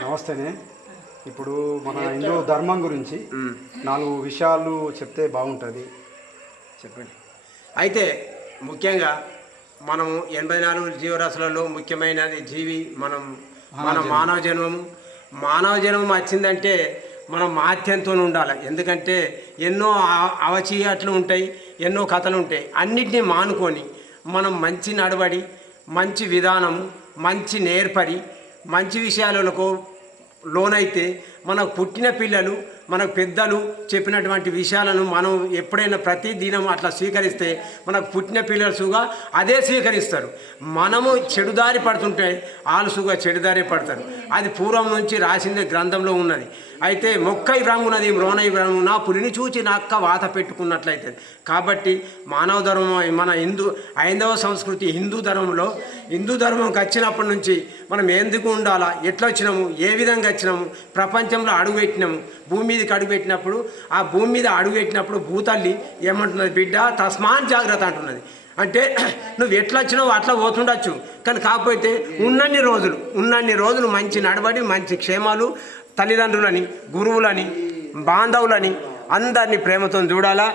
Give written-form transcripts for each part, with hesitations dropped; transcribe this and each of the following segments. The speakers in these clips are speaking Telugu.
నమస్తేనే. ఇప్పుడు మన హిందూ ధర్మం గురించి 4 విషయాలు చెప్తే బాగుంటుంది. చెప్పండి. అయితే ముఖ్యంగా మనం 84 జీవరాశులలో ముఖ్యమైనది జీవి మన మానవ జన్మం వచ్చిందంటే మనం మాత్యంతో ఉండాలి. ఎందుకంటే ఎన్నో అవచీయట్లు ఉంటాయి, ఎన్నో కథలు ఉంటాయి. అన్నిటినీ మానుకొని మనం మంచి నడవడి, మంచి విధానము, మంచి నేర్పరి, మంచి విషయాలకు లోనైతే మనకు పుట్టిన పిల్లలు, మనకు పెద్దలు చెప్పినటువంటి విషయాలను మనం ఎప్పుడైనా ప్రతి దినం అట్లా స్వీకరిస్తే మనకు పుట్టిన పిల్లలుగా అదే స్వీకరిస్తారు. మనము చెడుదారి పడుతుంటే ఆలుసుగా చెడుదారి పడతారు. అది పూర్వం నుంచి రాసిందే గ్రంథంలో ఉన్నది. అయితే మొక్కై వ్రంగునది మ్రోనై వ్రంగున పులిని చూచి నక్క వాత పెట్టుకున్నట్లయితే. కాబట్టి మానవ ధర్మం మన హైందవ సంస్కృతి హిందూ ధర్మంకి వచ్చినప్పటి నుంచి మనం ఎందుకు ఉండాలా, ఎట్లా వచ్చినాము, ఏ విధంగా వచ్చినాము, ప్రపంచంలో అడుగుపెట్టినాము, భూమి మీదకి అడుగుపెట్టినప్పుడు ఆ భూమి మీద అడుగుపెట్టినప్పుడు భూతల్లి ఏమంటున్నది, బిడ్డ తస్మాన్ జాగ్రత్త అంటున్నది. అంటే నువ్వు ఎట్లా వచ్చినావు అట్లా పోతుండొచ్చు, కానీ కాకపోతే ఉన్నన్ని రోజులు మంచి నడబడి, మంచి క్షేమాలు, తల్లిదండ్రులని, గురువులని, బాంధవులని అందరినీ ప్రేమతో చూడాలా.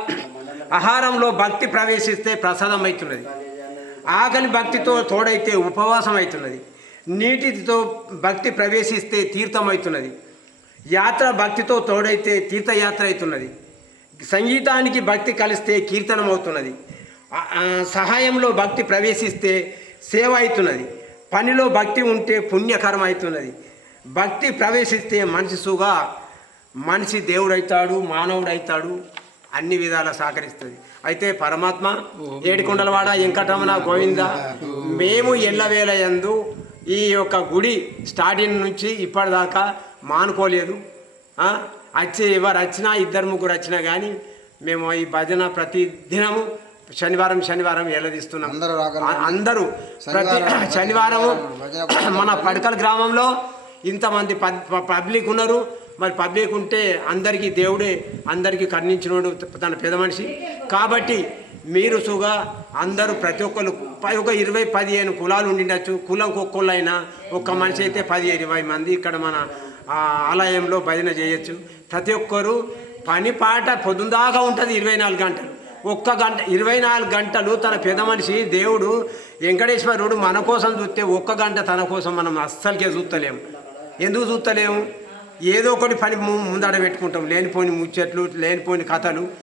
ఆహారంలో భక్తి ప్రవేశిస్తే ప్రసాదం అవుతున్నది. ఆకలి భక్తితో తోడైతే ఉపవాసం అవుతున్నది. నీటితో భక్తి ప్రవేశిస్తే తీర్థం అవుతున్నది. యాత్ర భక్తితో తోడైతే తీర్థయాత్ర అవుతున్నది. సంగీతానికి భక్తి కలిస్తే కీర్తనం అవుతున్నది. సహాయంలో భక్తి ప్రవేశిస్తే సేవ అవుతున్నది. పనిలో భక్తి ఉంటే పుణ్యకరం అవుతున్నది. భక్తి ప్రవేశిస్తే మనిషి దేవుడవుతాడు, మానవుడవుతాడు, అన్ని విధాల సహకరిస్తుంది. అయితే పరమాత్మ ఏడుకొండలవాడ వెంకటరమణ గోవింద, మేము ఎల్లవేళ యందు ఈ యొక్క గుడి స్టార్టింగ్ నుంచి ఇప్పటిదాకా మానుకోలేదు. ఎవరు వచ్చినా 2-3 వచ్చినా కానీ మేము ఈ భజన ప్రతి దినము శనివారం ఎల్లదీస్తున్నాం. అందరూ ప్రతి శనివారము మన పడకల గ్రామంలో ఇంతమంది పబ్లిక్ ఉన్నారు. మరి పబ్లిక్ ఉంటే అందరికీ దేవుడే అందరికీ కరుణించినోడు తన పెద్ద మనిషి. కాబట్టి మీరు అందరూ ప్రతి ఒక్కరు ఒక 20-15 కులాలు ఉండిండొచ్చు. కులం ఒక్కొక్కళ్ళైనా ఒక్క మనిషి అయితే 10-20 మంది ఇక్కడ మన ఆలయంలో భజన చేయొచ్చు. ప్రతి ఒక్కరు పని పాట పొద్దుందాకా ఉంటుంది 24 గంటలు. 24 గంటలు తన పెద్ద మనిషి దేవుడు వెంకటేశ్వరుడు మన కోసం చూస్తే 1 గంట తన కోసం మనం అస్సలకే చూస్తలేము. ఎందుకు చూస్తలేము? ఏదో ఒకటి పని ముందడ పెట్టుకుంటాం. లేనిపోని ముచ్చట్లు, లేనిపోని కథలు,